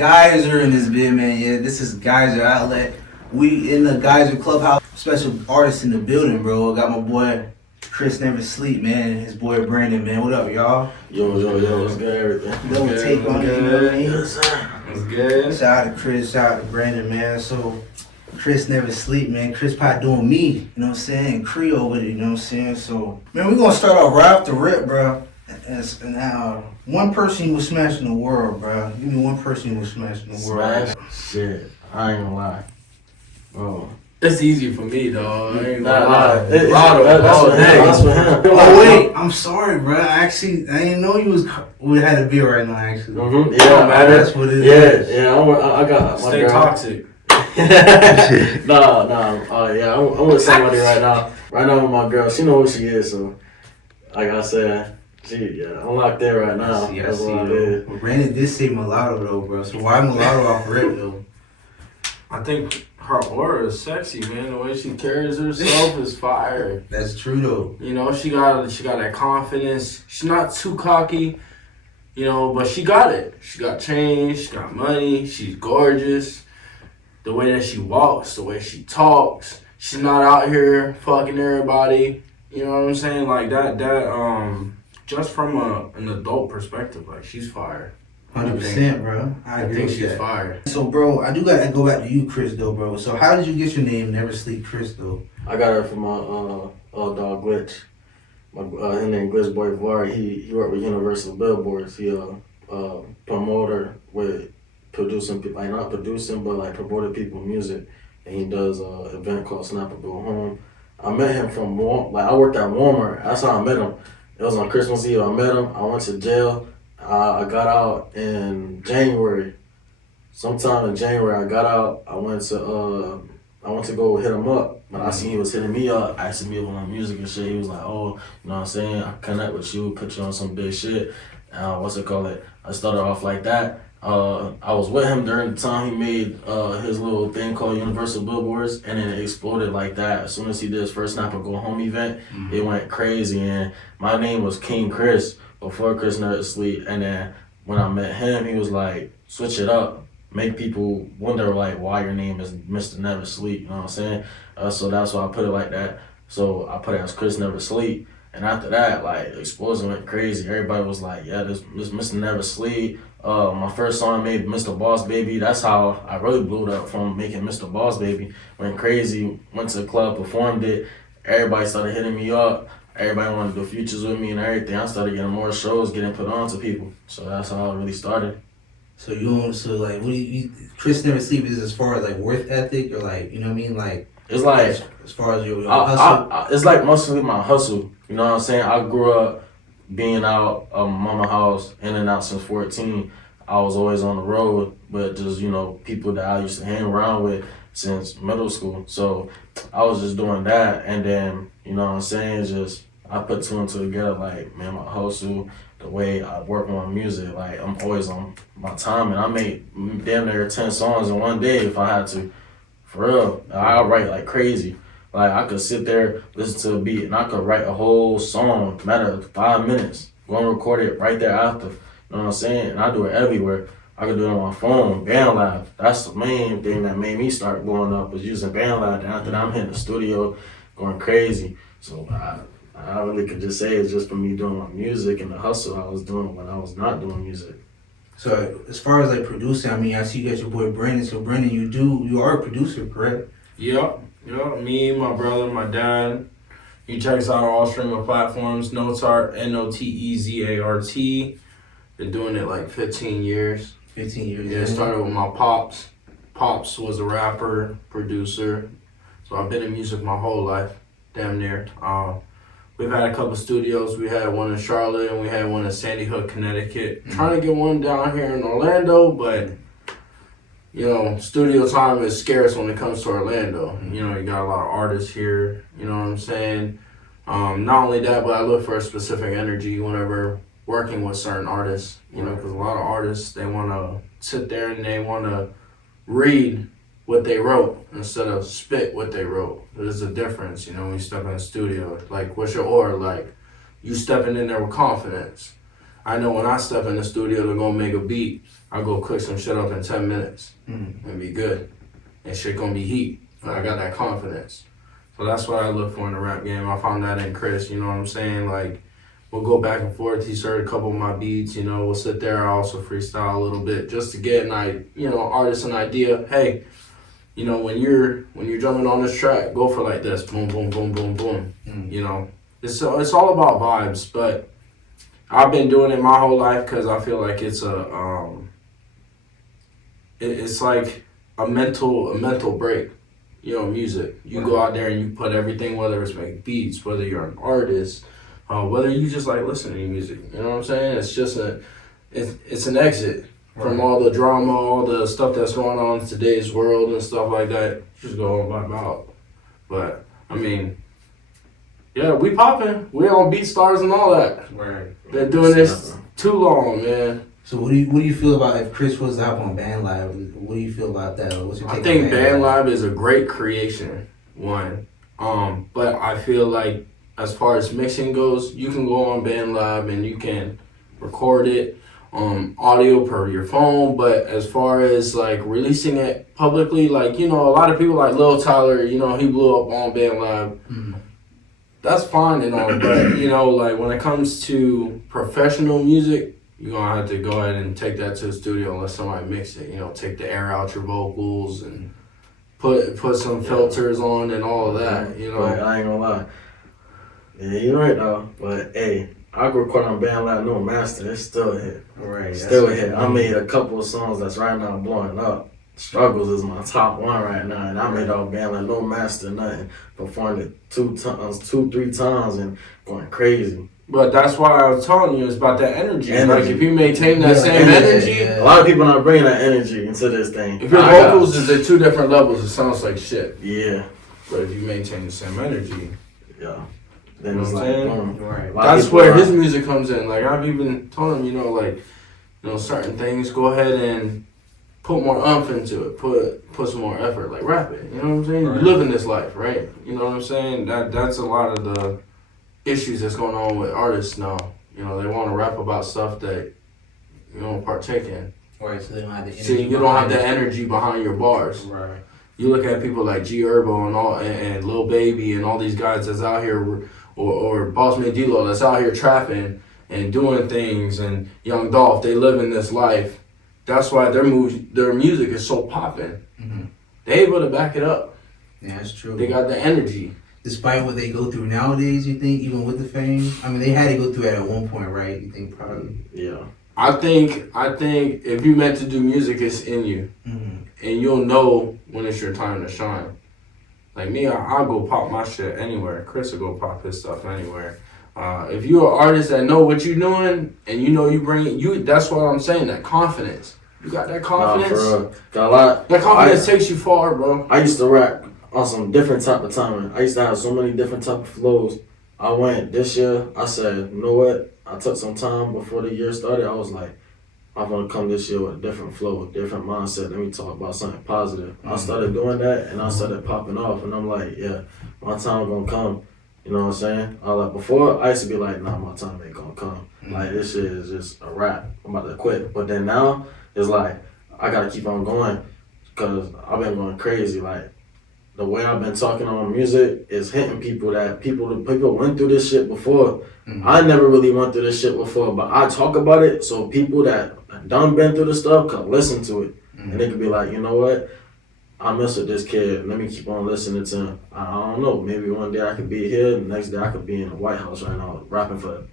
Geyser in this bit, man. Yeah, this is Geyser Outlet. We in the Geyser Clubhouse. Special artist in the building, bro. Got my boy Kris Never Sleep, man. And his boy Brandon, man. What up, y'all? Yo, what's good, everything? Double take on it, you know what I mean? Yes, sir. What's good? Shout out to Kris, shout out to Brandon, man. So, Kris Never Sleep, man. Kris Pot doing me, you know what I'm saying? And Creole with it, you know what I'm saying? So, man, we're gonna start off right off the rip, bro. And one person you would smash in the world, bro. Give me one person you would smash in the world. Smash? Shit, I ain't gonna lie. Bro. It's easy for me, dog. I ain't Nah, gonna lie. Lotto, all day. That's for him. Oh wait, I'm sorry, bro. I didn't know we had a beer right now. Actually, Mm-hmm. Yeah, man, that's what it is. Yeah. I got my Stay girl. toxic. Yeah, I'm with somebody right now. Right now with my girl. She know who she is, so like I said, I'm locked in right now. I That's see. what it is. Well, Brandon did say mulatto though, bro. So why mulatto off rip though? I think her aura is sexy, man. The way she carries herself is fire. That's true though. You know, she got that confidence. She's not too cocky, you know, but she got it. She got change, she got money, she's gorgeous. The way that she walks, the way she talks. She's not out here fucking everybody. You know what I'm saying? Like that just from an adult perspective, like she's fire. 100%, bro. I agree think with she's that. fire. So, bro, I do gotta go back to you, Kris, though, bro. So, how did you get your name, Never Sleep Kris, though? I got her from my dog Glitch. His name Glitch Boy Var. He worked with Universal Billboards. He promoter with producing, like not producing, but like promoting people music. And he does an event called Snap and Go Home. I met him from I worked at Walmart. That's how I met him. It was on Christmas Eve. I met him. I went to jail. I got out in January. Sometime in January, I got out. I went to go hit him up, but I seen he was hitting me up, asking me about my music and shit. He was like, "Oh, you know what I'm saying? I connect with you, put you on some big shit." I started off like that. I was with him during the time he made his little thing called Universal Billboards, and then it exploded like that. As soon as he did his first Snap and Go Home event, It went crazy, and my name was King Kris before Kris Never Sleep. And then when I met him, he was like, switch it up, make people wonder like why your name is Mr. Never Sleep. You know what I'm saying? So that's why I put it like that. So I put it as Kris Never Sleep. And after that, like, the explosion went crazy. Everybody was like, yeah, this Mr. Never Sleep. My first song I made, Mr. Boss Baby. That's how I really blew it up, from making Mr. Boss Baby. Went crazy, went to the club, performed it. Everybody started hitting me up. Everybody wanted to do features with me and everything. I started getting more shows, getting put on to people. So that's how it really started. So, what do you Kris Never Sleep is as far as, like, work ethic, or, like, you know what I mean? Like, It's like, as far as your hustle? it's like mostly my hustle. You know what I'm saying? I grew up being out of my mama's house, in and out since 14. I was always on the road, but just, people that I used to hang around with since middle school. So I was just doing that, and then, you know what I'm saying, just I put two and two together, like, man, my hustle, the way I work on music, like, I'm always on my time, and I made damn near 10 songs in one day if I had to. For real, I write like crazy. Like, I could sit there, listen to a beat, and I could write a whole song, matter of 5 minutes, go and record it right there after. You know what I'm saying? And I do it everywhere. I could do it on my phone, BandLab. That's the main thing that made me start blowing up, was using BandLab. And after that, I'm hitting the studio, going crazy. So I really could just say it's just for me doing my music and the hustle I was doing when I was not doing music. So, as far as, like, producing, I mean, I see you got your boy Brandon. So, Brandon, you are a producer, correct? Yep. Me, my brother, my dad. He checks out all streaming platforms. Notezart, Notezart. Been doing it like 15 years. 15 years. Yeah, it started with my pops. Pops was a rapper, producer. So I've been in music my whole life, damn near. We've had a couple studios. We had one in Charlotte and we had one in Sandy Hook, Connecticut. Trying to get one down here in Orlando, but studio time is scarce when it comes to Orlando. You got a lot of artists here, you know what I'm saying? Not only that, but I look for a specific energy whenever working with certain artists, because a lot of artists, they want to sit there and they want to read what they wrote instead of spit what they wrote. There's a difference, when you step in the studio. Like, what's your aura like? You stepping in there with confidence. I know when I step in the studio to go make a beat, I go cook some shit up in 10 minutes and be good. And shit gonna be heat. And I got that confidence. So that's what I look for in the rap game. I found that in Kris, you know what I'm saying? Like, we'll go back and forth. He started a couple of my beats, you know, we'll sit there. I also freestyle a little bit just to get artist an idea. Hey, you know, when you're jumping on this track, go for like this. Boom, boom, boom, boom, boom. You know, it's all about vibes, but I've been doing it my whole life because I feel like it's it's like a mental break. You know, music. You go out there and you put everything, whether it's make beats, whether you're an artist, whether you just like listening to music. You know what I'm saying? It's just it's an exit from all the drama, all the stuff that's going on in today's world and stuff like that. Just go and vibe out. But I mean, yeah, we popping. We on BeatStars and all that. Right. Been doing this too long, man. So what do you feel about if Kris was out on Band Live? What do you feel about that? What's your take I think on Band Live is a great creation, one. But I feel like as far as mixing goes, you can go on Band Live and you can record it, audio per your phone. But as far as like releasing it publicly, like, you know, a lot of people like Lil Tyler, you know, he blew up on Band Live. That's fine and all, but you know, like when it comes to professional music, you're gonna have to go ahead and take that to the studio and let somebody mix it. You know, take the air out your vocals and put some filters on and all of that. You know, but I ain't gonna lie. Yeah, you're right though. But hey, I record on Band Live No Master. It's still a hit. Right. Still a hit. I made a couple of songs that's right now blowing up. Struggles is my top one right now, and I made all Band Live No Master nothing. Performed it 2-3 times and going crazy. But that's why I was telling you, it's about that energy. Like, if you maintain that same energy. A lot of people not bringing that energy into this thing. If your vocals is at 2 different levels, it sounds like shit. Yeah. But if you maintain the same energy. Yeah. Then it's like, boom. Right. That's where his music comes in. Like, I've even told him, you know, like, you know, certain things, go ahead and put more umph into it. Put some more effort. Like, rap it. You know what I'm saying? Right. You live in this life, right? You know what I'm saying? That's a lot of the issues that's going on with artists now. You know, they want to rap about stuff that you don't partake in. Right, so they don't have the energy. See, you don't have the energy behind your bars. Right. You look at people like G Herbo and all, and Lil Baby and all these guys that's out here, or Bossman D-Lo that's out here trapping and doing things, and Young Dolph, they live in this life. That's why their music is so popping. They able to back it up. Yeah, that's true. They got the energy. Despite what they go through nowadays, you think, even with the fame? I mean, they had to go through it at one point, right? You think probably? Yeah. I think if you meant to do music, it's in you. And you'll know when it's your time to shine. Like me, I'll go pop my shit anywhere. Kris will go pop his stuff anywhere. If you're an artist that know what you're doing and you know you bring it, that's what I'm saying, that confidence. You got that confidence? Nah, for real. Got a lot. That confidence takes you far, bro. I used to rap on some different type of timing. I used to have so many different type of flows. I went this year, I said, you know what? I took some time before the year started. I was like, I'm going to come this year with a different flow, different mindset. Let me talk about something positive. I started doing that, and I started popping off. And I'm like, yeah, my time going to come. You know what I'm saying? Before, I used to be like, nah, my time ain't going to come. Like, this shit is just a wrap. I'm about to quit. But then now, it's like, I got to keep on going because I've been going crazy. Like, the way I've been talking on music is hitting people that people went through this shit before. I never really went through this shit before, but I talk about it so people that done been through the stuff could listen to it. And they could be like, you know what? I mess with this kid. Let me keep on listening to him. I don't know. Maybe one day I could be here, the next day I could be in the White House right now rapping for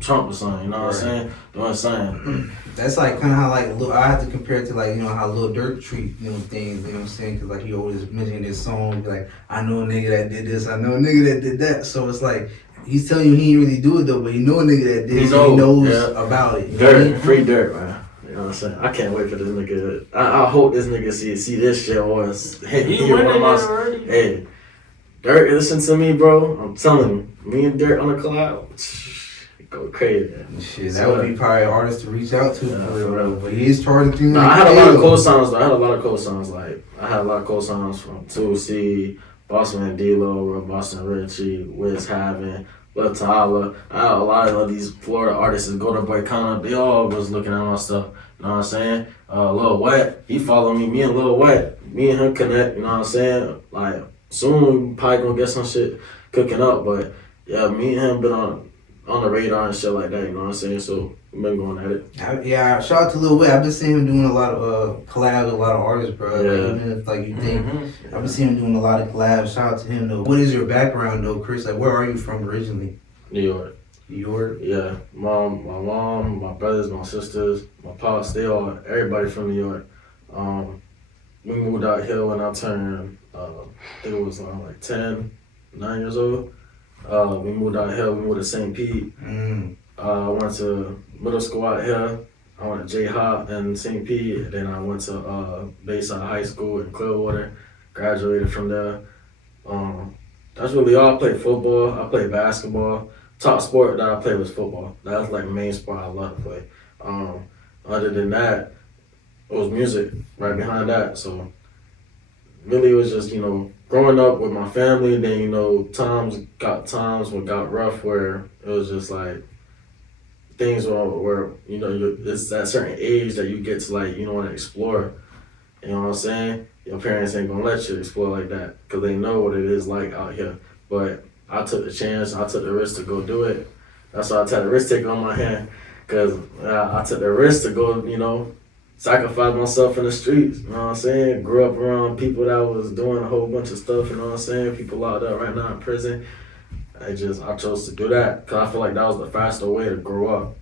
Trump or something, you know what I'm saying? Doing what I'm saying. That's like kind of how I have to compare it to like, you know, how Lil Durk treat, you know, things, you know what I'm saying? Because like he always mentioning this song, like, I know a nigga that did this, I know a nigga that did that. So it's like, he's telling you he ain't really do it though, but he know a nigga that did it, he knows about it. Dirt, free Dirt, man. You know what I'm saying? I can't wait for this nigga. I hope this nigga see this shit or he winning it already. Hey, Dirt, listen to me, bro. I'm telling you, me and Dirt on the cloud. Go crazy. Shit, that would be probably an artist to reach out to for real. But he is charging. I had a lot of co-signs. I had a lot of co-signs from 2C, Bossman D-Lo, Boston Richie, Wiz Havin, Lil Tyler. A lot of these Florida artists, Golden Boy Connor, they all was looking at my stuff. You know what I'm saying? Lil Wet, he followed me. Me and Lil Wet, me and him connect. You know what I'm saying? Like soon we probably gonna get some shit cooking up. But yeah, me and him been on the radar and shit like that. You know what I'm saying? So we been going at it. Yeah, shout out to Lil Wet. I've been seeing him doing a lot of collabs with a lot of artists, bro. Yeah. Like, even if like you think, Mm-hmm. I've been seeing him doing a lot of collabs. Shout out to him though. What is your background though, Kris? Like, where are you from originally? New York. New York. Yeah, my mom, my brothers, my sisters, my pops, everybody from New York. We moved out here when I turned, I think it was like 9 years old. We moved out here, we moved to St. Pete. I went to middle school out here. I went to J-Hop in St. Pete. Then I went to Bayside High School in Clearwater. Graduated from there. That's really all. I played football. I played basketball. Top sport that I played was football. That's like the main sport I love to play. Other than that, it was music right behind that. So really it was just, growing up with my family, then, times when got rough where it was just like things where it's that certain age that you get to like, want to explore. You know what I'm saying? Your parents ain't gonna let you explore like that because they know what it is like out here. But I took the chance, I took the risk to go do it. That's why I took the risk taker on my hand because I took the risk to go, sacrifice myself in the streets. You know what I'm saying? Grew up around people that was doing a whole bunch of stuff. You know what I'm saying? People locked up right now in prison. I chose to do that because I feel like that was the faster way to grow up,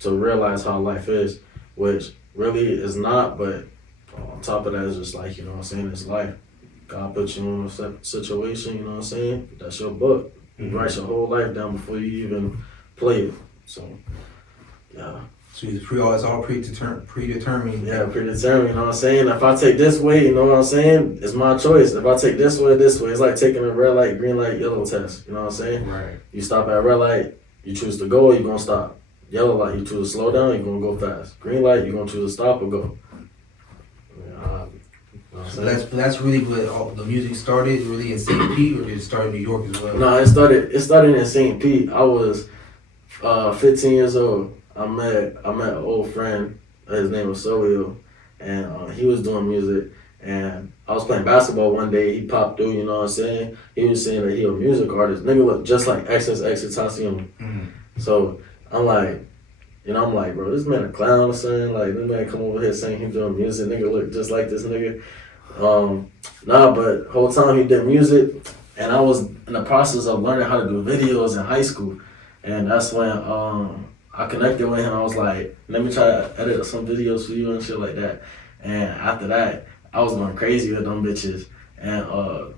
to realize how life is, which really is not, but on top of that, it's just like, it's life. God put you in a situation, you know what I'm saying? That's your book. You write your whole life down before you even play it. So, yeah. So it's all predetermined. Yeah, predetermined, you know what I'm saying? If I take this way, you know what I'm saying? It's my choice. If I take this way, it's like taking a red light, green light, yellow test. You know what I'm saying? Right. You stop at red light, you choose to go, you're going to stop. Yellow light, you choose to slow down, you're going to go fast. Green light, you're going to choose to stop or go. So that's really what all the music started, really in St. Pete, or did it start in New York as well? No, it started in St. Pete. I was 15 years old. I met an old friend. His name was Solio, and he was doing music. And I was playing basketball one day. He popped through. You know what I'm saying? He was saying that he a music artist. Nigga looked just like XXXTentacion. So I'm like, bro, this man a clown or something. Like, this man come over here saying he doing music. Nigga look just like this nigga. But whole time he did music, and I was in the process of learning how to do videos in high school, and that's when I connected with him. I was like, let me try to edit some videos for you and shit like that. And after that, I was going crazy with them bitches. And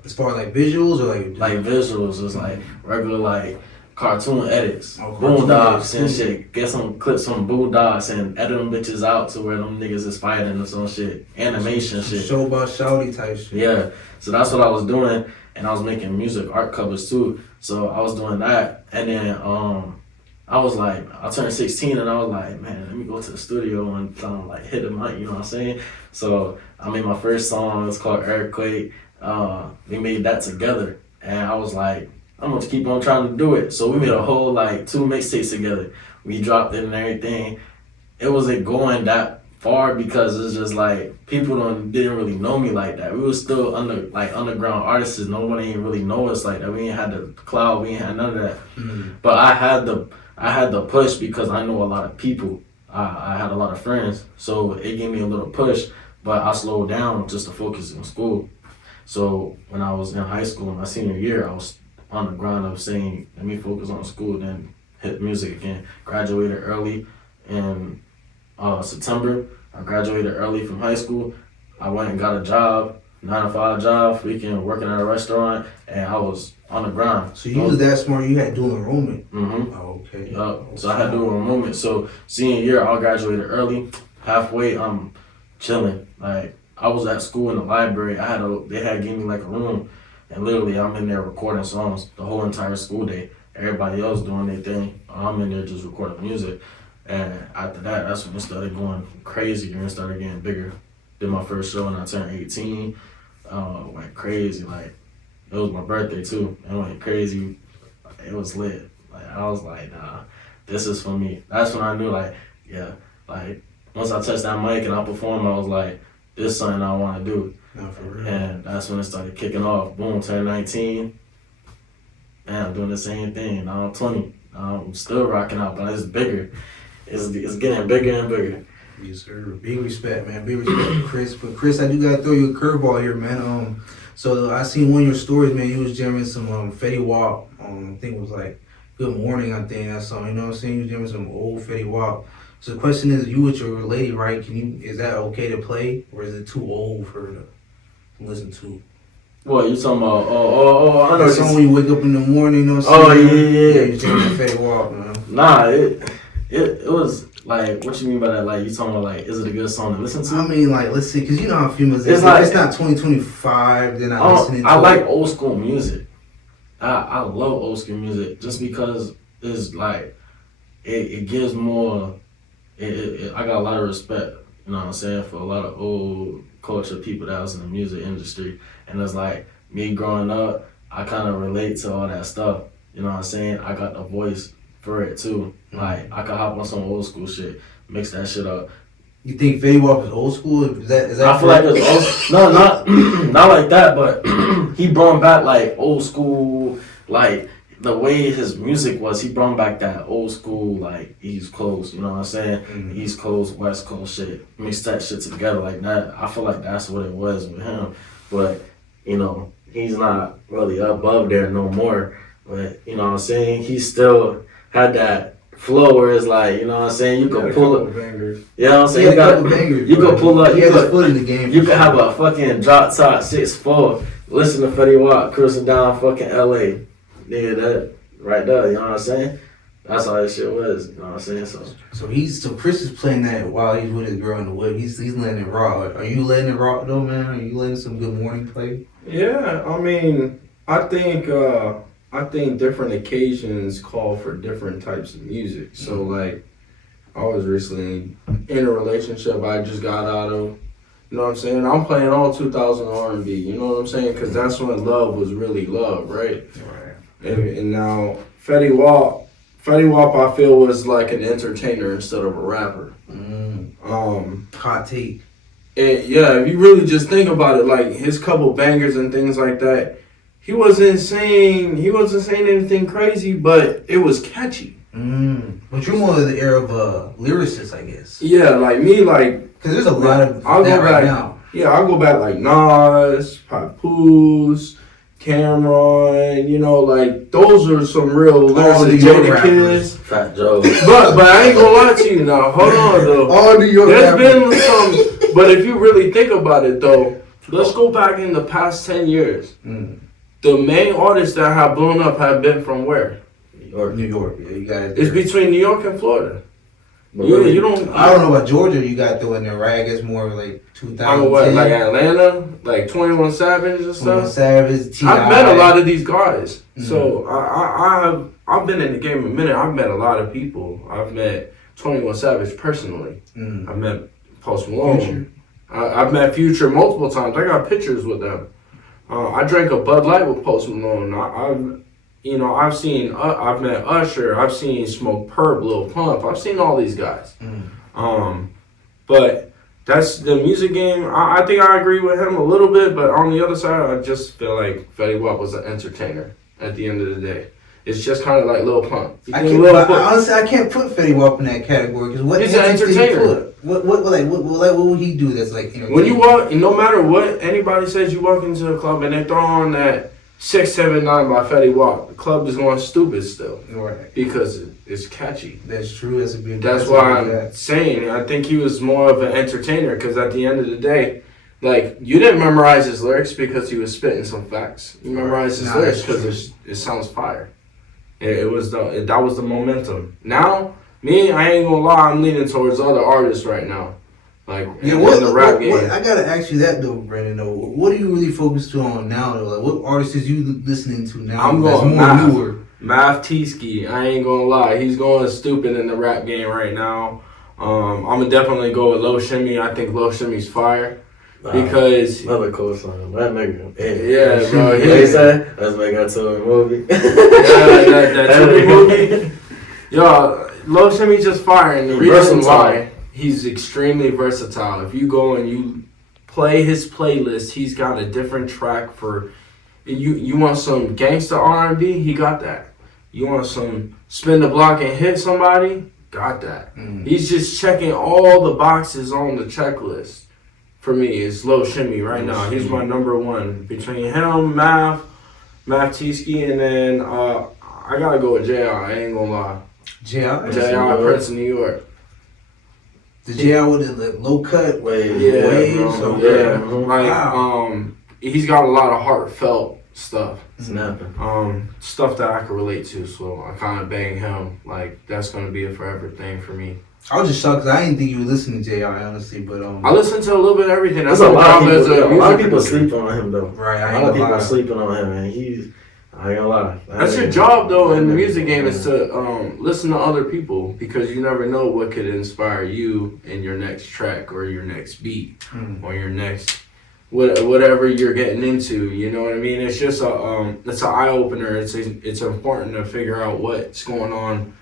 as far as like visuals or like visuals, was like regular like cartoon edits, cartoon boondocks edits. and shit. Get some clips from boondocks and edit them bitches out to where them niggas is fighting or some shit. Animation shit. Show about shouty type shit. Yeah. So that's what I was doing, and I was making music art covers too. So I was doing that, and then I was like, I turned 16, and I was like, man, let me go to the studio and like hit the mic. You know what I'm saying? So I made my first song. It's called Earthquake. We made that together, and I was like, I'm gonna keep on trying to do it. So we made a whole like 2 mixtapes together. We dropped it and everything. It wasn't going that far because it's just like people didn't really know me like that. We was still underground artists. Nobody ain't really know us like that. We ain't had the cloud. We ain't had none of that. But I had the push because I know a lot of people. I had a lot of friends, so it gave me a little push. But I slowed down just to focus on school. So when I was in high school, my senior year, I was on the grind of saying, let me focus on school, then hit music again. Graduated early in September. I graduated early from high school. I went and got a job, 9-to-5 job, freaking working at a restaurant, and I was on the grind. So you was that smart, you had dual enrollment? Oh, okay. So I had dual enrollment. So senior year, I graduated early. Halfway, I'm chilling. Like, I was at school in the library. They had gave me like a room. And literally, I'm in there recording songs the whole entire school day. Everybody else doing their thing. I'm in there just recording music. And after that, that's when it started going crazier and started getting bigger. Did my first show and I turned 18. Went crazy. Like, it was my birthday too. It went crazy. It was lit. Like I was like, nah, this is for me. That's when I knew like, yeah, like once I touched that mic and I performed, I was like, this is something I want to do. No, for real. And that's when it started kicking off. Boom, turned 19. Man, I'm doing the same thing. Now I'm 20. I'm still rocking out, but it's bigger. It's getting bigger and bigger. Yes, sir. Big respect, man. Big respect to Kris. But Kris, I do gotta throw you a curveball here, man. So I seen one of your stories, man. You was jamming some Fetty Wap. I think it was like Good Morning. I think that song. You know what I'm saying? You was jamming some old Fetty Wap. So the question is, you with your lady, right? Is that okay to play, or is it too old for her to listen to? What you talking about? I know. That song when you wake up in the morning, you know what I'm saying? Yeah. You jamming Fetty Wap, man. Nah, it was like, what you mean by that? Like, you talking about like, is it a good song to listen to? I mean, like, let's see, because you know how females is. It's like, it's not 2025, they're not listening to I like it. old school music. I love old school music just because it's like, it gives more, I got a lot of respect, you know what I'm saying, for a lot of old culture people that was in the music industry. And it's like, me growing up, I kind of relate to all that stuff. You know what I'm saying? I got the voice for it too. Like, I could hop on some old school shit, mix that shit up. You think Fetty Wap is old school? Is that I feel like it's old, not like that, but he brought back like old school, like the way his music was. He brought back that old school, like East Coast, you know what I'm saying? Mm-hmm. East Coast, West Coast shit, mix that shit together like that. I feel like that's what it was with him, but you know, he's not really above there no more. But you know what I'm saying? He still had that flow where it's like, you know what I'm saying? You can pull up. You know what I'm saying? You can pull up. You can foot in the game. You can have a fucking drop top 6'4", listen to Fetty Wap cruising down fucking LA. Nigga, that right there, you know what I'm saying? That's how that shit was, you know what I'm saying? So Kris is playing that while he's with his girl in the whip. He's letting it rock. Are you letting it rock though, man? Are you letting some Good Morning play? Yeah, I mean, I think different occasions call for different types of music. So like, I was recently in a relationship I just got out of. You know what I'm saying? I'm playing all 2000 R&B. You know what I'm saying? Because that's when love was really love, right? Right. And now Fetty Wap, I feel was like an entertainer instead of a rapper. Hot take. And yeah, if you really just think about it, like his couple bangers and things like that, he wasn't saying anything crazy, but it was catchy. But you're more of the era of lyricists, I guess. Yeah, like me, like because there's a lot of I'll that go right back. now. Yeah, I'll go back like Nas, Papoose, Cameron. You know, like those are some real lyricists. Jadakiss, Fat Joe. But I ain't gonna lie to you now. Hold on though. All New York. There's been some, but if you really think about it though, let's go back in the past 10 years. The main artists that have blown up have been from where? New York. Yeah, you got it. It's between New York and Florida. Really? You don't. I don't know about Georgia. You got though in there, right? I guess more like 2010. I know what, like Atlanta, like 21 Savage and stuff. Savage, T.I. I've met a lot of these guys, so I've been in the game a minute. I've met a lot of people. I've met 21 Savage personally. I've met Post Malone. I've met Future multiple times. I got pictures with them. I drank a Bud Light with Post Malone. I've met Usher. I've seen Smoke Perp, Lil Pump. I've seen all these guys. But that's the music game. I think I agree with him a little bit, but on the other side, I just feel like Fetty Wap was an entertainer at the end of the day. It's just kind of like Lil Pump. Honestly, I can't put Fetty Wap in that category because what he's an entertainer. What would he do that's like when you walk, no matter what anybody says, you walk into a club and they throw on that 679 by Fetty Wap, the club is going stupid still, right? Because it's catchy. That's true. That's why I'm saying I think he was more of an entertainer because at the end of the day, like you didn't memorize his lyrics because he was spitting some facts. You memorized his lyrics because it sounds fire. That was the momentum. Now, me, I ain't gonna lie, I'm leaning towards other artists right now. Like in the rap game. I gotta ask you that though, Brandon. Though, what are you really focused on now? Though, like what artists is you listening to now? I'm that's going more newer. Math Tski. I ain't gonna lie, he's going stupid in the rap game right now. I'm gonna definitely go with Low Shimmy. I think Low Shimmy's fire. Because another cool song. That nigga. Hey. Yeah, bro. What he say? Let's make a tour movie. that Tubi movie. Yo, Lil Shimmy just fire, and the reason why he's extremely versatile. If you go and you play his playlist, he's got a different track for you. You want some gangsta R&B? He got that. You want some spin the block and hit somebody? Got that. He's just checking all the boxes on the checklist. For me, it's Lil Shimmy right now. He's my number one. Between him, Math Tski, and then I gotta go with JR. I ain't gonna lie. JR, Prince of New York. The JR with the low cut waves. Yeah. Like, he's got a lot of heartfelt stuff. Snapping. Stuff that I can relate to, so I kind of bang him. Like, that's gonna be a forever thing for me. I was just shocked because I didn't think you would listen to JR, honestly, but I listen to a little bit of everything. That's a lot of people sleep on him though. Right, a lot of people sleeping on him, and I ain't gonna lie. That's your job though in the music game, is to listen to other people, because you never know what could inspire you in your next track or your next beat or your next whatever you're getting into. You know what I mean? It's just it's an eye opener. It's important to figure out what's going on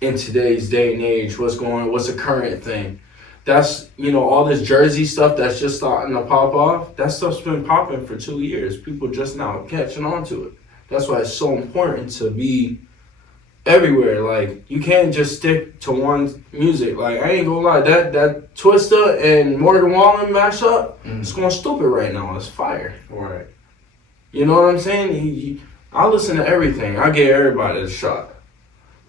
in today's day and age. What's a current thing. That's, all this Jersey stuff that's just starting to pop off. That stuff's been popping for 2 years. People just now catching on to it. That's why it's so important to be everywhere. Like, you can't just stick to one music. Like, I ain't gonna lie, that Twista and Morgan Wallen mashup, it's going stupid right now. It's fire. Right. You know what I'm saying? I listen to everything. I give everybody a shot.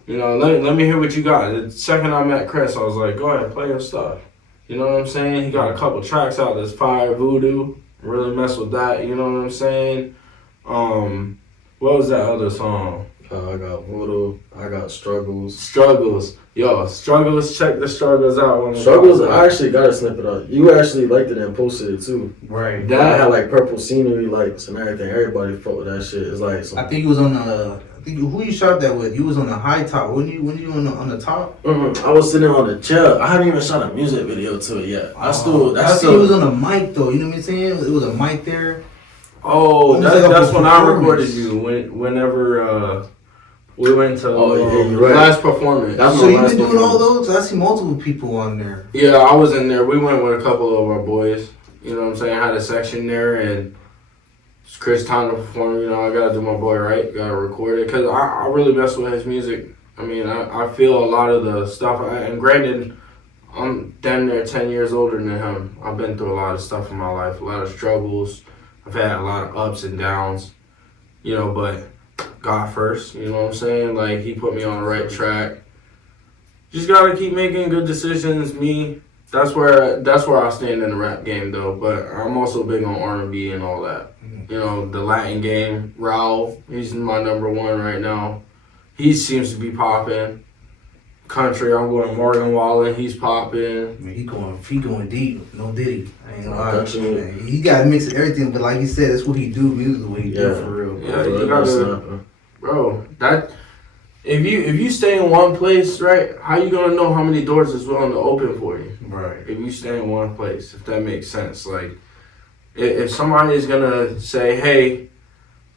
Let me hear what you got. The second I met Kris, I was like, go ahead, play your stuff. You know what I'm saying? He got a couple tracks out that's fire. Voodoo, really mess with that. You know what I'm saying? What was that other song? I got Voodoo. I got Struggles. Yo, Struggles, check the Struggles out. Struggles, I actually got a snippet of. You actually liked it and posted it too. Right. That had like purple scenery lights and everything. Everybody fought with that shit. It's like I think you was on who you shot that with? You was on the high top. When you on the top? I was sitting on the chair. I haven't even shot a music video to it yet. I see it was on a mic though. You know what I'm saying? It was a mic there. Oh, that's when I recorded you. Whenever we went to last performance. So you've been doing all those? I see multiple people on there. Yeah, I was in there. We went with a couple of our boys. You know what I'm saying? I had a section there, and it's Kris time to perform. I gotta do my boy right. Gotta record it, because I really mess with his music. I mean, I feel a lot of the stuff. And granted, I'm damn near 10 years older than him. I've been through a lot of stuff in my life, a lot of struggles. I've had a lot of ups and downs, but God first, you know what I'm saying? Like, he put me on the right track. Just gotta keep making good decisions. Me, that's where I stand in the rap game though. But I'm also big on R&B and all that. The Latin game. Raul, he's my number one right now. He seems to be popping. Country, I'm going Morgan Wallen. He's popping. Man, he going deep. No Diddy. I ain't gonna lie. He got a mix of everything, but like you said, that's what he do. Music is what he do for real. Yeah, you gotta, bro. That if you stay in one place, right? How you gonna know how many doors is willing to open for you? Right. If you stay in one place, if that makes sense. Like, if somebody is gonna say, hey,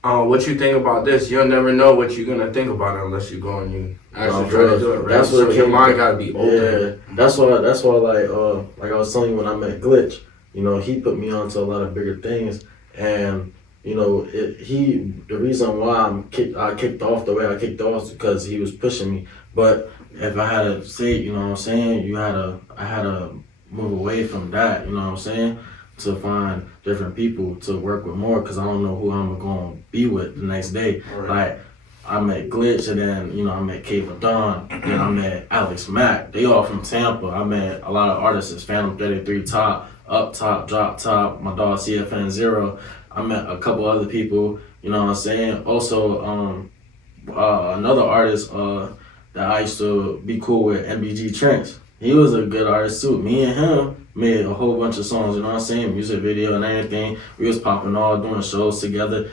what you think about this? You'll never know what you're gonna think about it unless you go and you actually try to do it. Right? That's so your mind gotta be open. Yeah, that's why. Like I was telling you when I met Glitch, he put me onto a lot of bigger things, and the reason why I kicked off the way I kicked off is because he was pushing me. But if I had to say, you know what I'm saying, I had to move away from that. You know what I'm saying. To find different people to work with more, because I don't know who I'm going to be with the next day. Right. Like, I met Glitch, and then, I met Cave Dawn, and I met Alex Mack. They all from Tampa. I met a lot of artists, Phantom 33 Top, Up Top, Drop Top, my dog CFN Zero. I met a couple other people, you know what I'm saying? Also, another artist that I used to be cool with, MBG Trench. He was a good artist too. Me and him made a whole bunch of songs, you know what I'm saying? Music video and everything. We was popping all, doing shows together.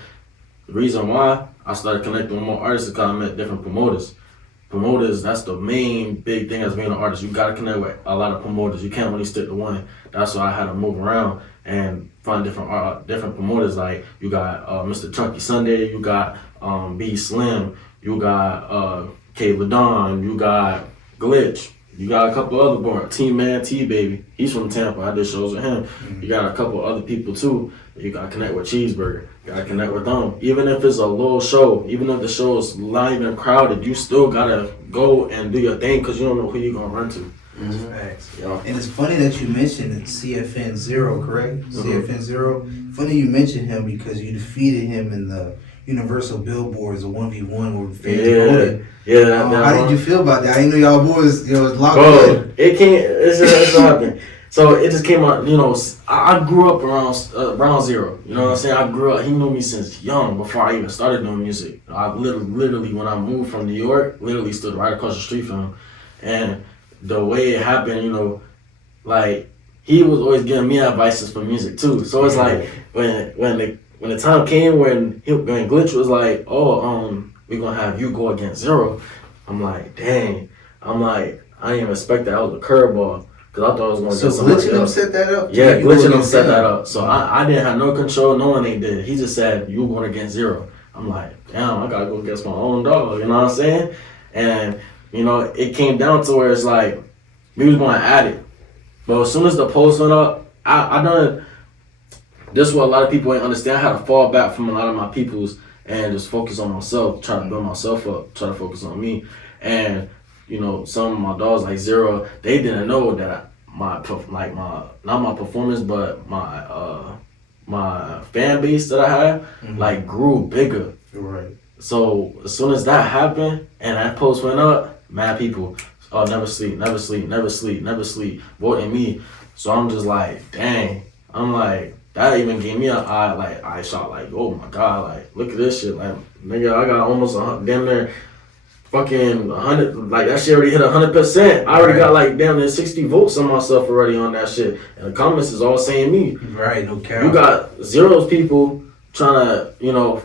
The reason why I started connecting with more artists is because I met different promoters. promoters, that's the main big thing as being an artist. You gotta connect with a lot of promoters. You can't only stick to one. That's why I had to move around and find different promoters. Like you got Mr. Chunky Sunday, you got B Slim, you got K Ladon, you got Glitch, you got a couple other boys. Team Man T Baby, he's from Tampa. I did shows with him. You got a couple other people too. You gotta connect with Cheeseburger. You gotta connect with them. Even if it's a low show, even if the show is not even crowded, you still gotta go and do your thing because you don't know who you're gonna run to. Facts. Yeah. And it's funny that you mentioned CFN Zero, correct? CFN Zero. Funny you mentioned him because you defeated him in the Universal Billboards, a 1v1 where fans voted. Yeah. How did you feel about that? I didn't know y'all boys, locked Bro, in. it's happening. So it just came out, I grew up around Zero. You know what I'm saying? I grew up, he knew me since young, before I even started doing music. I literally, when I moved from New York, literally stood right across the street from him. And the way it happened, like, he was always giving me advices for music too. So it's like, when the time came when Glitch was like, we're gonna have you go against Zero, I'm like, dang. I'm like, I didn't even expect that. That was a curveball. Cause I thought I was gonna get somebody else. So Glitch and them set that up? Yeah, Glitch and them set that up. So I didn't have no control. No one ain't did. He just said, you going against Zero. I'm like, damn, I gotta go against my own dog. You know what I'm saying? And, it came down to where it's like, we was going at it. But as soon as the post went up, I done, this is what a lot of people ain't understand. I had to fall back from a lot of my peoples and just focus on myself, try to build myself up, try to focus on me. And, some of my dogs like Zero, they didn't know that not my performance, but my fan base that I had, grew bigger. Right. So as soon as that happened and that post went up, mad people, never sleep, never sleep, never sleep, never sleep, voting me. So I'm just like, dang. I'm like, that even gave me an eye shot, like, oh my God, like, look at this shit. Like, nigga, I got almost damn near fucking 100, like, that shit already hit 100%. I already got like damn near 60 votes on myself already on that shit. And the comments is all saying me. Right, no cap. You got Zero's people trying to,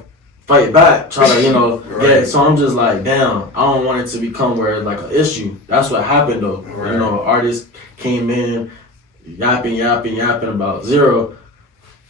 fight back, trying to, right. So I'm just like, damn, I don't want it to become where it's like an issue. That's what happened though. Right. Artists came in, yapping about Zero.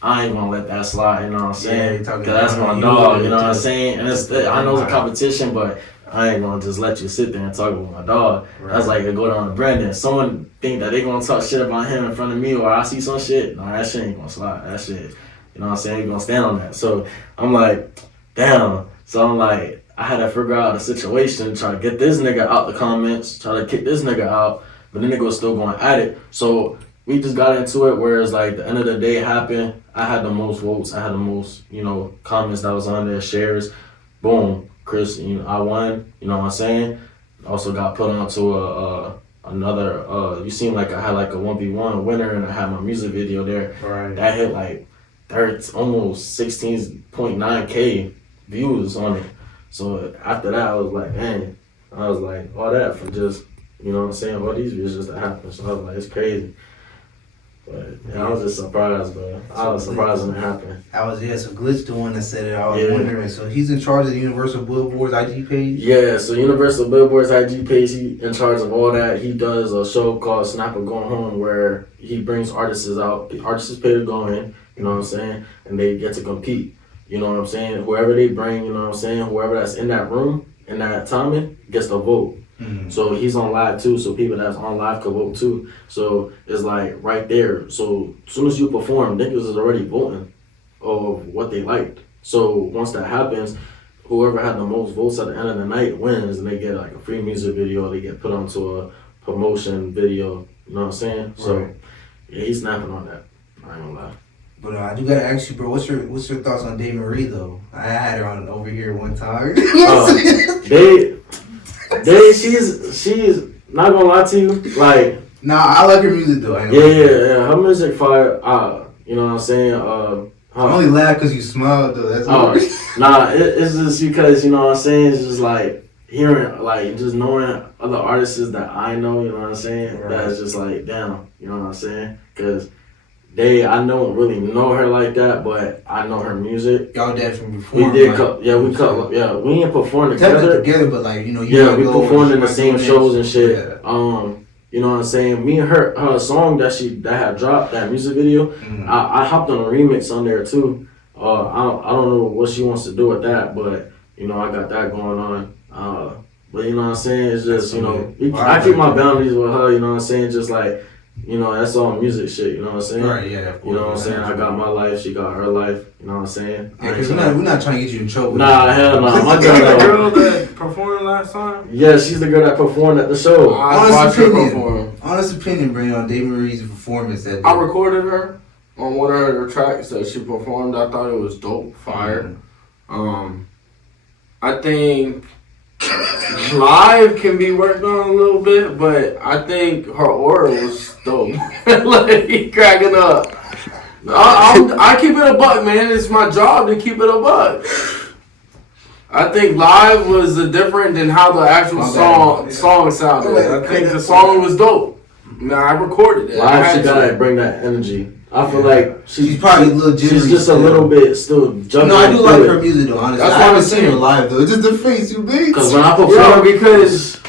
I ain't gonna let that slide, you know what I'm saying? Cause that's my dog, you know what I'm saying? And I know it's a competition, but I ain't gonna just let you sit there and talk about my dog. Right. That's like to go down to Brandon. Someone think that they gonna talk shit about him in front of me or I see some shit. No, that shit ain't gonna slide. That shit, you know what I'm saying? You gonna stand on that. So I'm like, damn. So I'm like, I had to figure out a situation, try to get this nigga out the comments, try to kick this nigga out, but the nigga was still going at it. So we just got into it where it's like the end of the day happened. I had the most votes. I had the most, comments that was on there, shares. Boom, Kris, I won. You know what I'm saying? Also got put onto another. You seem like I had like a 1v1 winner, and I had my music video there. Right. That hit like almost 16.9K views on it. So after that, I was like, man, I was like, all that for just, you know what I'm saying, all these views just to happen. So I was like, it's crazy. But I was just surprised, bro. I was surprised when it happened. So Glitch the one that said it. I was wondering. So he's in charge of the Universal Billboard's IG page? Yeah, so Universal Billboard's IG page, he in charge of all that. He does a show called Snapper Going Home where he brings artists out. The artists pay to go in, you know what I'm saying? And they get to compete. You know what I'm saying? Whoever they bring, you know what I'm saying? Whoever that's in that room, in that timing, gets to vote. Mm-hmm. So he's on live too, so people that's on live can vote too. So it's like right there. So as soon as you perform, niggas is already voting of what they liked. So once that happens, whoever had the most votes at the end of the night wins, and they get like a free music video. They get put onto a promotion video. You know what I'm saying? Right. So yeah, he's snapping on that. I ain't gonna lie. But I do gotta ask you, bro. What's your thoughts on Dave Marie though? I had her on over here one time. She's not gonna lie to you, like. Nah, I like her music though. Yeah. Her music fire. You know what I'm saying? I only laugh because you smiled though. That's nah. It's just because you know what I'm saying. It's just like hearing, like just knowing other artists that I know. You know what I'm saying? Right. That's just like damn. You know what I'm saying? Because I don't really know her like that, but I know her music. Y'all dad from before. We did, we didn't perform together. But like, you know, we performed in the same shows and shit. Yeah. You know what I'm saying? Me and her song that had dropped, that music video, I hopped on a remix on there too. I don't know what she wants to do with that, but you know, I got that going on. But you know what I'm saying? It's just, you know, I keep my boundaries with her, you know what I'm saying? Just like, you know, that's all music shit, you know what I'm saying? Right, yeah. You know what I'm saying? I got my life, she got her life, you know what I'm saying? Yeah, because we're not trying to get you in trouble. Nah, hell no. My the girl that performed last time? Yeah, she's the girl that performed at the show. Honest opinion, bring on Dave Marie's performance that day. I recorded her on one of her tracks that she performed. I thought it was dope, fire. I think live can be worked on a little bit, but I think her aura was dope. Like, cracking up. I keep it a buck, man. It's my job to keep it a buck. I think live was different than how the actual song sounded. I think the song was dope. Now I recorded it. Live, she gotta bring that energy. I feel like she's probably a little jittery. She's just a little bit still jumping. No, I do like her music though, honestly. That's why I haven't seen her live though. Just the face you made. Because when I perform, because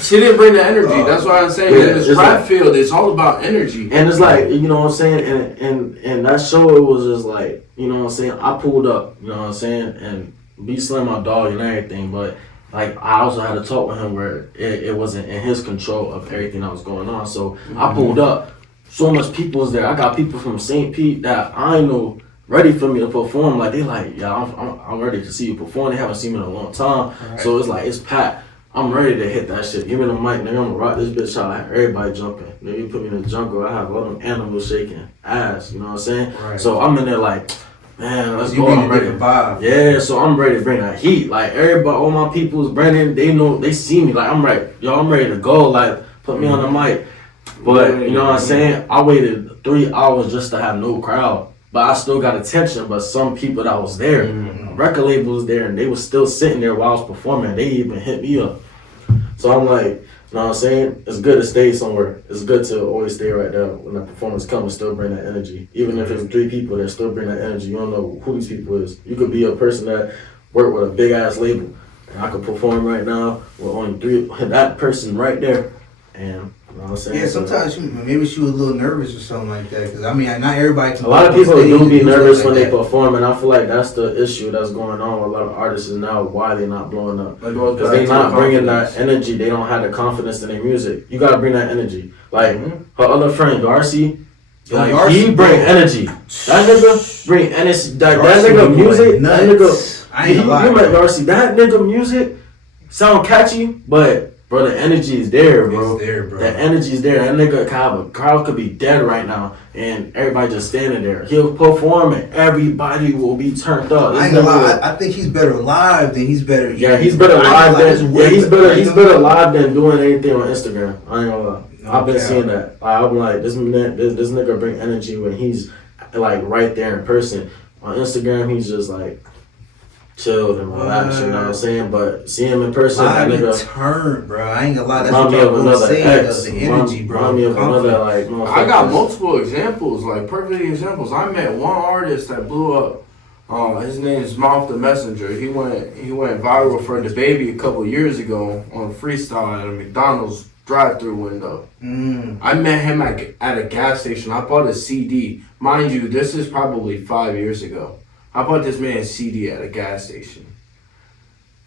she didn't bring the energy. That's why I'm saying in this rap field, it's all about energy. And it's like, you know what I'm saying? And that show, it was just like, you know what I'm saying? I pulled up, you know what I'm saying? And B Slim my dog and everything, but like I also had to talk with him where it wasn't in his control of everything that was going on. So I pulled up. So much people was there. I got people from St. Pete that I know ready for me to perform. Like, they like, yeah, I'm ready to see you perform. They haven't seen me in a long time. Right. So it's like, it's packed. I'm ready to hit that shit. Give me the mic, nigga. I'm gonna rock this bitch out. I have everybody jumping. Nigga, you put me in the jungle, I have all them animals shaking ass. You know what I'm saying? Right. So I'm in there like, man, let's go. I'm ready to vibe. Yeah, so I'm ready to bring that heat. Like, everybody, all my people's Brandon, they know, they see me. Like, I'm ready. Yo, I'm ready to go. Like, put me on the mic. But, you know what I'm saying? I waited 3 hours just to have no crowd. But I still got attention. But some people that was there, record label was there, and they was still sitting there while I was performing. They even hit me up. So I'm like, you know what I'm saying? It's good to stay somewhere. It's good to always stay right there. When the performance comes, still bring that energy. Even if it's 3 people that still bring that energy. You don't know who these people is. You could be a person that work with a big-ass label. And I could perform right now with only 3, that person right there. And you know what I'm saying? Yeah, sometimes maybe she was a little nervous or something like that. Because, I mean, not everybody can. A lot of people do be nervous when they perform, and I feel like that's the issue that's going on with a lot of artists now, why they're not blowing up. Because they're not bringing that energy. They don't have the confidence in their music. You got to bring that energy. Like, her other friend, Darcy, like, he bring energy. That nigga bring energy. That nigga music, that nigga, I ain't gonna lie. You met Darcy, that nigga music sound catchy, but bro, the energy is there, bro. It's there, bro. The energy is there. That nigga crowd could be dead right now, and everybody just standing there. He'll perform, and everybody will be turned up. I ain't gonna lie. I think he's better live than he's better. Yeah, he's better live than. Yeah, he's better live than doing anything on Instagram. I ain't gonna lie. I've been seeing that. I'm like, this nigga bring energy when he's like right there in person. On Instagram, he's just like chilled and relaxed, you know what I'm saying? But see him in person, that nigga turn, bro. I ain't gonna lie. That's what I'm gonna say. The energy, bro. I got multiple examples, like perfect examples. I met one artist that blew up. His name is Mouth the Messenger. He went viral for the baby a couple years ago on freestyle at a McDonald's drive-through window. I met him at a gas station. I bought a CD. Mind you, this is probably 5 years ago. I bought this man's CD at a gas station.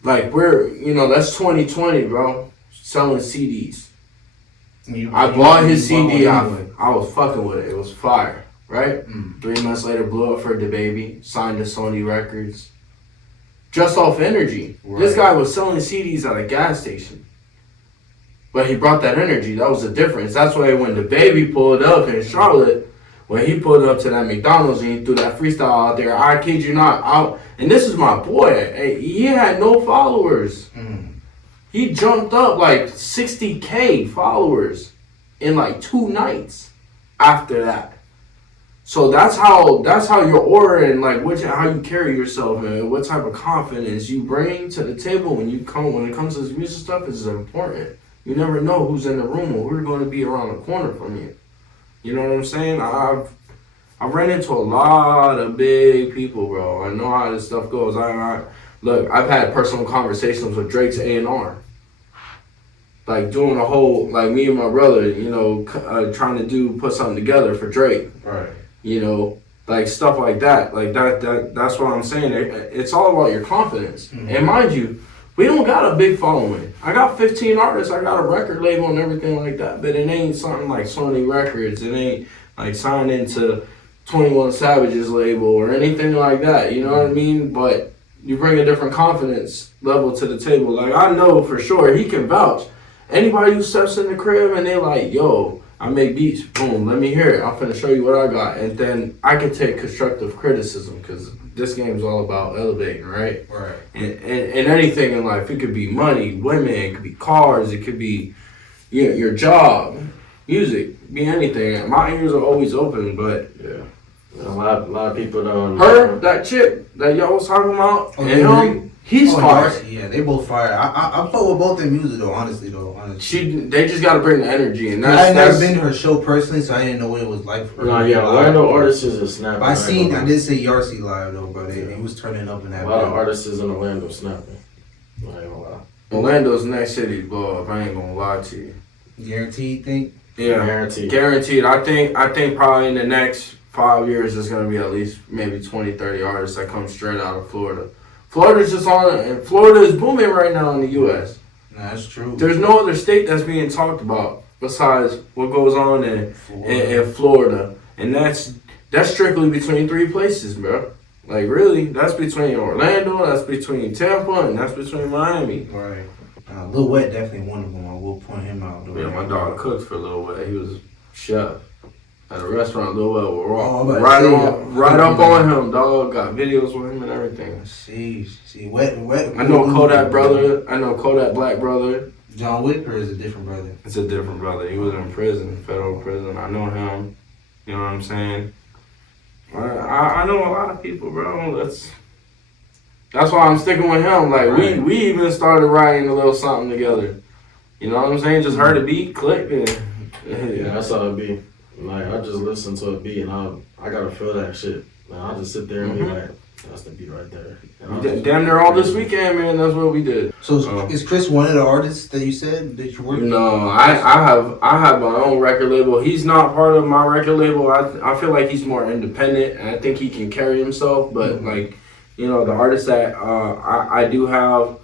Like, that's 2020, bro. Selling CDs. I bought his CD. I was fucking with it. It was fire, right? 3 months later, blew up for the baby. Signed to Sony Records. Just off energy. Right. This guy was selling CDs at a gas station. But he brought that energy. That was the difference. That's why when the baby pulled up in Charlotte, when he pulled up to that McDonald's and he threw that freestyle out there, I kid you not, and this is my boy, he had no followers. He jumped up like 60K followers in like 2 nights after that. So that's how your aura and like how you carry yourself and what type of confidence you bring to the table when it comes to this music stuff is important. You never know who's in the room or who's going to be around the corner from you. You know what I'm saying? I ran into a lot of big people, bro. I know how this stuff goes. Look, I've had personal conversations with Drake's A&R. Like doing a whole, like me and my brother, you know, trying to put something together for Drake. Right. You know, like stuff like that. Like that's what I'm saying. It's all about your confidence. Mm-hmm. And mind you, we don't got a big following. I got 15 artists. I got a record label and everything like that. But it ain't something like Sony Records. It ain't like signed into 21 Savage's label or anything like that. You know what I mean? But you bring a different confidence level to the table. Like I know for sure he can vouch. Anybody who steps in the crib and they like, yo, I make beats, boom, let me hear it. I'm finna show you what I got. And then I can take constructive criticism because this game's all about elevating, right? Right. And anything in life, it could be money, women, it could be cars, it could be your job, music, be anything. My ears are always open, but yeah. A lot of people don't. That chick that y'all was talking about, he's fire. Darcy, yeah, they both fire. I fuck with both their music though, honestly. They just gotta bring the energy, and I never been to her show personally, so I didn't know what it was like for her. No, yeah, Orlando artists is a snap. I did see Yarcy live though, but he was turning up in that. A lot of artists in Orlando snapping. I ain't gonna lie. Orlando's next city blow up. I ain't gonna lie to you. Guaranteed, think? Yeah, guaranteed. I think probably in the next 5 years there's gonna be at least maybe 20, 30 artists that come straight out of Florida. Florida's just on, and Florida is booming right now in the U.S. That's true. There's no other state that's being talked about besides what goes on in Florida, and that's strictly between three places, bro. Like really, that's between Orlando, that's between Tampa, and that's between Miami. Right. Lil Wet definitely one of them. I will point him out. Yeah, my dog cooked for Lil Wet. He was chef at a restaurant. Lil Wet was right up on him, dog. Got videos with him and everything. See, Wet. I know Kodak brother. I know Kodak Black brother. John Wick, or is it a different brother? It's a different brother. He was in prison, federal prison. I know him. You know what I'm saying? I know a lot of people, bro. That's why I'm sticking with him. Like right. we even started writing a little something together. You know what I'm saying? Just heard a beat, clicked it. Yeah, that's how it be. Like I just listen to a beat and I gotta feel that shit. Like I just sit there and be like, that's the beat right there. Damn near all this weekend, man. That's what we did. So is Kris one of the artists that you said that you work with? No, I have my own record label. He's not part of my record label. I feel like he's more independent, and I think he can carry himself. But like, you know, the artists that I do have,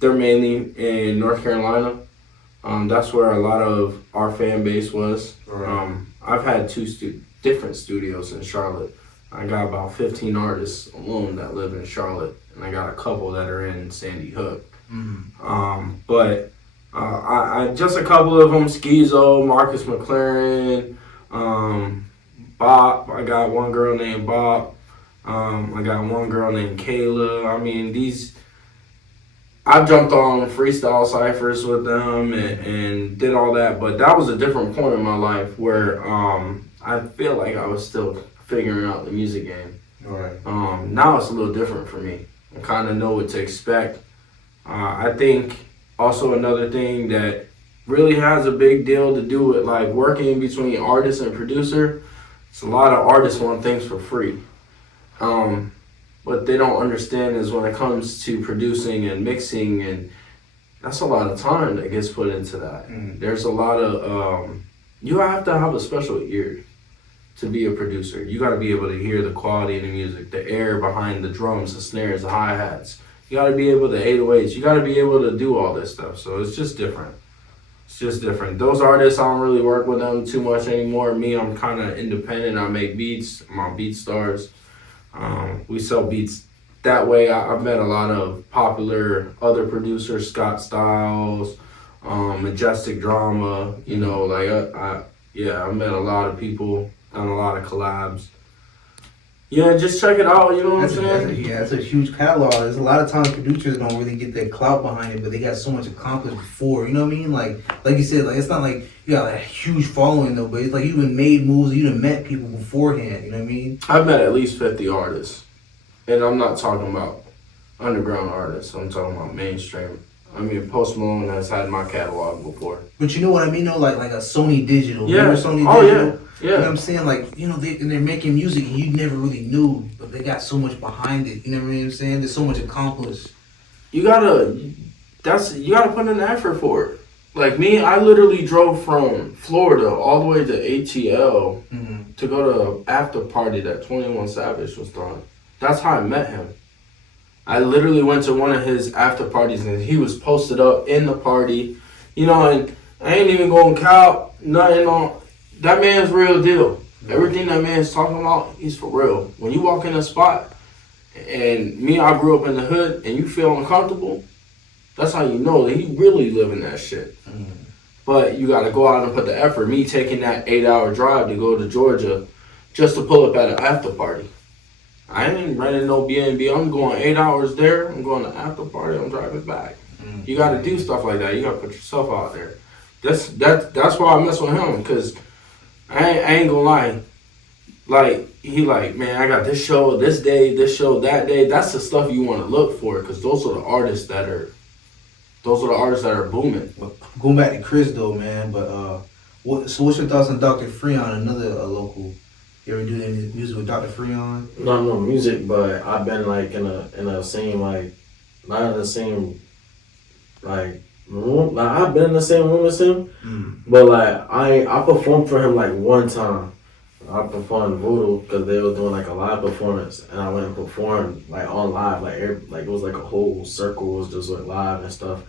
they're mainly in North Carolina. That's where a lot of our fan base was. Right. I've had two different studios in Charlotte. I got about 15 artists alone that live in Charlotte, and I got a couple that are in Sandy Hook. Mm-hmm. But I just a couple of them: Schizo, Marcus McLaren, Bob. I got one girl named Bob. I got one girl named Kayla. I mean, I've jumped on freestyle ciphers with them and did all that, but that was a different point in my life where I feel like I was still figuring out the music game. Right. Now it's a little different for me. I kind of know what to expect. I think also another thing that really has a big deal to do with like working between artist and producer. It's a lot of artists want things for free. What they don't understand is when it comes to producing and mixing, and that's a lot of time that gets put into that. There's a lot of, you have to have a special ear to be a producer. You got to be able to hear the quality of the music, the air behind the drums, the snares, the hi-hats. You got to be able to 808s. You got to be able to do all this stuff. So it's just different. It's just different. Those artists, I don't really work with them too much anymore. Me, I'm kind of independent. I make beats. I'm on BeatStars. We sell beats that way. I've met a lot of popular other producers, Scott Styles, Majestic Drama. You know, like I met a lot of people. Done a lot of collabs. Yeah, just check it out, you know what I'm saying? That's a huge catalog. There's a lot of times producers don't really get that clout behind it, but they got so much accomplished before, you know what I mean? Like you said, like it's not like you got a huge following though, but it's like you've been made moves, you've been met people beforehand, you know what I mean? I've met at least 50 artists. And I'm not talking about underground artists, I'm talking about mainstream I mean, Post Malone has had my catalog before. But you know what I mean though, like a Sony Digital. Yeah. Remember Sony Oh, Digital? yeah. You know what I'm saying? Like, you know, they're making music and you never really knew, but they got so much behind it. You know what I'm saying? There's so much accomplished. You gotta put in the effort for it. Like me, I literally drove from Florida all the way to ATL to go to the after party that 21 Savage was throwing. That's how I met him. I literally went to one of his after parties and he was posted up in the party. You know, and I ain't even going count nothing on. That man's real deal. Everything that man's talking about, he's for real. When you walk in a spot, and me, I grew up in the hood, and you feel uncomfortable, that's how you know that he really living that shit. But you got to go out and put the effort. Me taking that 8-hour drive to go to Georgia just to pull up at an after party. I ain't renting no B&B. I'm going 8 hours there. I'm going to after party. I'm driving back. You got to do stuff like that. You got to put yourself out there. That's why I mess with him, because I ain't gonna lie. Like, he like, man, I got this show this day, this show that day. That's the stuff you want to look for, because those are the artists that are booming. Going back to Kris though, man, but what's your thoughts on Dr. Freon, another local? You ever do any music with Dr. Freon? No music, but I've been like in the same, like, not in the same, like, room. Like, I've been in the same room as him, but like I performed for him like one time. I performed Voodoo because they were doing like a live performance, and I went and performed like on live, like it was like a whole circle was just like live and stuff,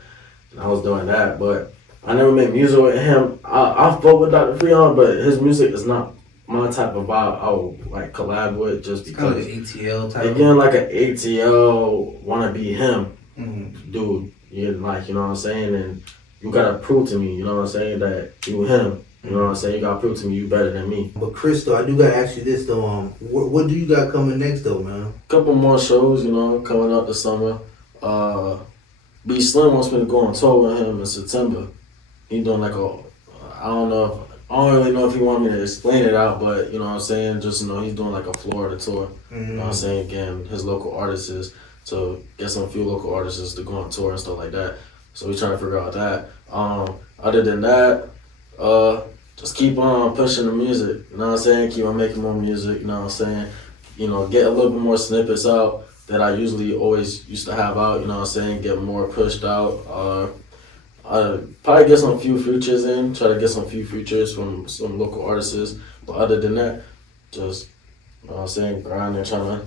and I was doing that. But I never made music with him. I fought with Dr. Freon, but his music is not my type of vibe. I would like collab with just because. Kind of ATL type. Again, like an ATL wanna be him, dude. You like, you know what I'm saying, and you gotta prove to me, you know what I'm saying, that you him. You know what I'm saying? You gotta prove to me you better than me. But Kris, though, I do gotta ask you this though. What do you got coming next though, man? Couple more shows, you know, coming up this summer. B Slim wants me to go on tour with him in September. He doing like I don't really know if he want me to explain it out, but you know what I'm saying? Just, you know, he's doing like a Florida tour. You know what I'm saying? Again, his local artists to get some few local artists to go on tour and stuff like that. So we trying to figure out that. Other than that, just keep on pushing the music, you know what I'm saying? Keep on making more music, you know what I'm saying? You know, get a little bit more snippets out that I usually always used to have out, you know what I'm saying? Get more pushed out. Probably get some few features in, try to get some few features from some local artists. But other than that, just, you know what I'm saying, grinding, trying to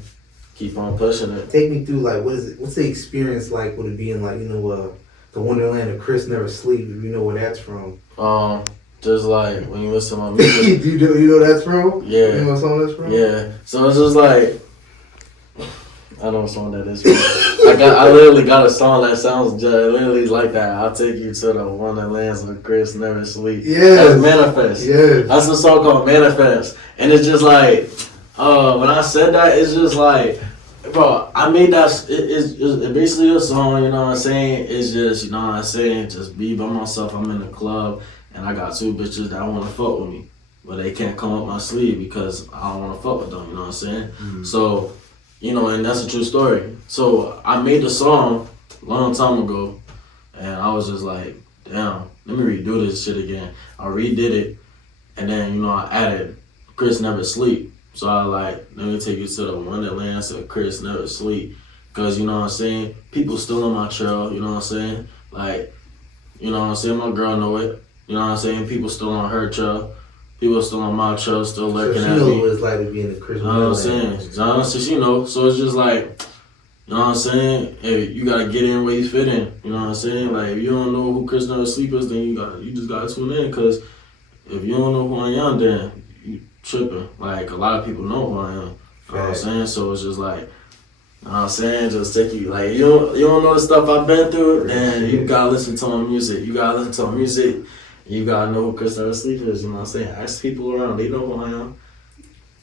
keep on pushing it. Take me through, like, what's the experience like with it being like, you know, the Wonderland of Kris Never Sleep, if you know where that's from? Just like when you listen to my music. you know that's from? Yeah. You know what song that's from? Yeah. So it's just like, I know what song that is from. I literally got a song that sounds just literally like that. I'll take you to the Wonderlands of Kris Never Sleep. Yeah. That's Manifest. Yeah. That's a song called Manifest. And it's just like, when I said that, it's just like, bro, I made that, it's basically a song, you know what I'm saying? It's just, you know what I'm saying? Just be by myself. I'm in the club, and I got two bitches that want to fuck with me. But they can't come up my sleeve because I don't want to fuck with them, you know what I'm saying? So, you know, and that's a true story. So I made the song a long time ago, and I was just like, damn, let me redo this shit again. I redid it, and then, you know, I added Kris Never Sleep. So I like, let me take you to the Wonderlands of Kris Never Sleep. Because, you know what I'm saying, people still on my trail, you know what I'm saying? Like, you know what I'm saying, my girl know it. You know what I'm saying, people still on her trail. People still on my trail, still lurking at me. So she knows what it's like to be in the Kris. You know what I'm saying? So she know. So it's just like, you know what I'm saying? Hey, you gotta get in where you fit in. You know what I'm saying? Like, if you don't know who Kris Never Sleep is, then you just gotta tune in. Cause if you don't know who I am, then you tripping. Like, a lot of people know who I am. You know what I'm saying? So it's just like, you know what I'm saying? Just take you, like, you don't know the stuff I've been through, then you gotta listen to my music. You gotta listen to my music. You gotta know who Kris Never Sleep is, you know what I'm saying? Ask people around, they know who I am.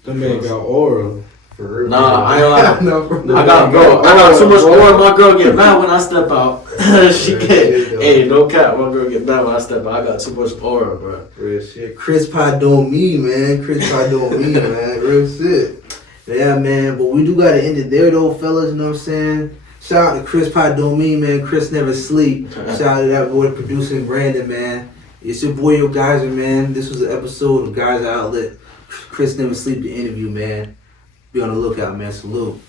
That man got aura. For real. Nah, I ain't like, No, I got too much aura. My girl get mad when I step out. She get, hey, no cap, my girl get mad when I step out. I got too much aura, bro. Real shit. Kris Pod doing me, man. Kris Pod doing me, man. Real shit. Yeah, man. But we do gotta end it there, though, fellas. You know what I'm saying? Shout out to Kris Pot Doing Me, man. Kris Never Sleep. Shout out to that boy producing Brandon, man. It's your boy, your Geyser, man. This was an episode of Geyser Outlet. Kris Never Sleep, the interview, man. Be on the lookout, man. Salute.